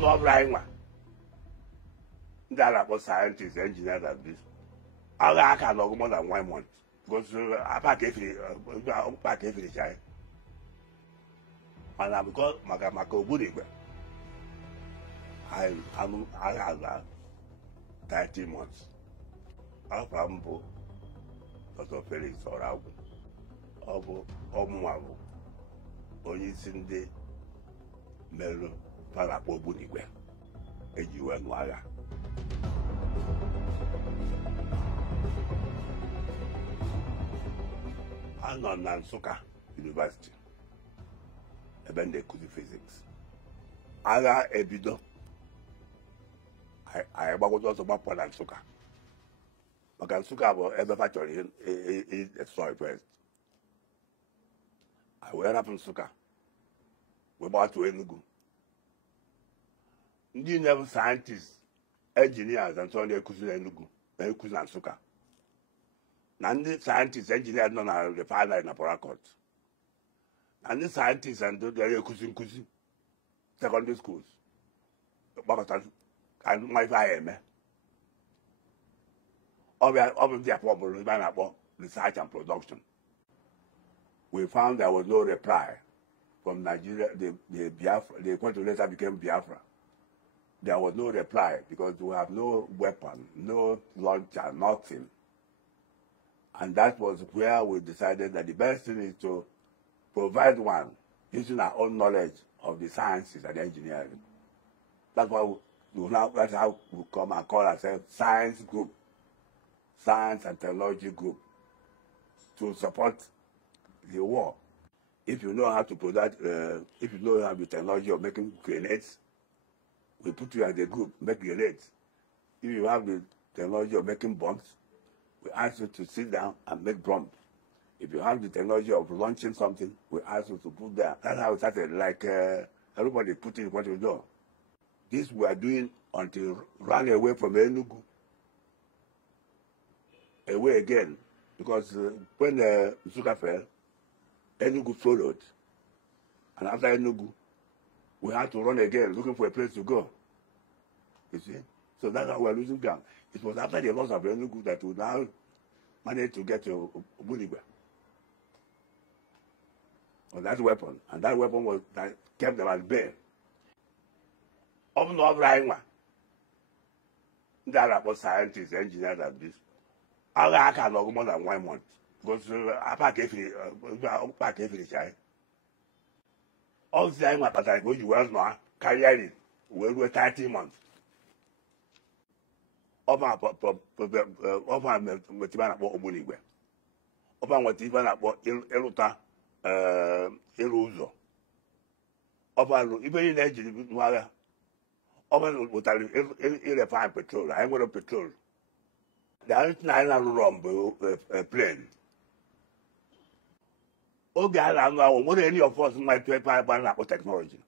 bụ na ọ bụrụ anyị nwa ndị a na-akpọ sayentist engineer and this agha aka na ọgụ more than 1 month because paaki efiricha anyị mana maka Ogbunigwe agha aga 30 months. Afọ m bụ Dr. Felix Ọragwu, ọ bụ ọmụnwa bụ onye isi ndị merụ na-akpọ Ogbunigwe eji wee nụ agha. Anọ na Nsụka University ebe m na-ekuzi physics. Agha ebido anyị gbagwoju ọsọ gbapụ na Nsụka maka Nsụka bụ ebe fa chọrọ destroy first. Anyị wee rapụ Nsụka wee gbatuo Enugu. Ndị na-ebu scientists, engineers and so on na-ekuzi na Enugu na-ekuzi na Nsụka na ndị scientists engineers nọ na refinery na Port Harcourt na ndị scientists and ndị na-ekuzi nkuzi secondary schools gbakọta ka nwa ife anyị eme. Ọ bụ ndị afọ bụrụ ebe a na-akpọ research and production. We found there was no reply from Nigeria, the Biafra, the country later became Biafra. There was no reply because we have no weapon, no launcher, nothing. And that was where we decided that the best thing is to provide one using our own knowledge of the sciences and engineering. That's why that's how we come and call ourselves Science Group, Science and Technology Group, to support the war. If you know how to produce, if you know how the technology of making grenades, we put you as a group, make grenades. If you have the technology of making bombs, we ask you to sit down and make bombs. If you have the technology of launching something, we ask you to put there. That's how it started, like everybody putting what you do. This we are doing until run away from Enugu. Away again, because when Nsukka fell, Enugu followed. And after Enugu, we had to run again, looking for a place to go. You see? So that's how we're losing ground. It was after the loss of Enugu that we now managed to get to Ogbunigwe. On that weapon. And that weapon was that kept them at bay. Ọ bụ na ọ bụrụ anyị nwa ndị a na-akpọ scientists, engineers and this agha aka na ọgụ more than 1 month because paaki efiricha anyị. Ọzi anyị nwa kpatara ka o ji wee nọ karịa iri wee ruo 30 months. Ọba nweta ibe a na-akpọ Ogbunigwe. Ọba nweta ibe a na-akpọ ịrụta ịrụ ụzọ. Ọba ibe niile ejiri nụ agha. Ọba nwetara irefine petrol. Anyị nwere petrol. The only thing anyị na-arụrụ bụ plane. Oge a na-anụ ahụ nwere any of us nwa etu ebe anyị na-akpọ technology.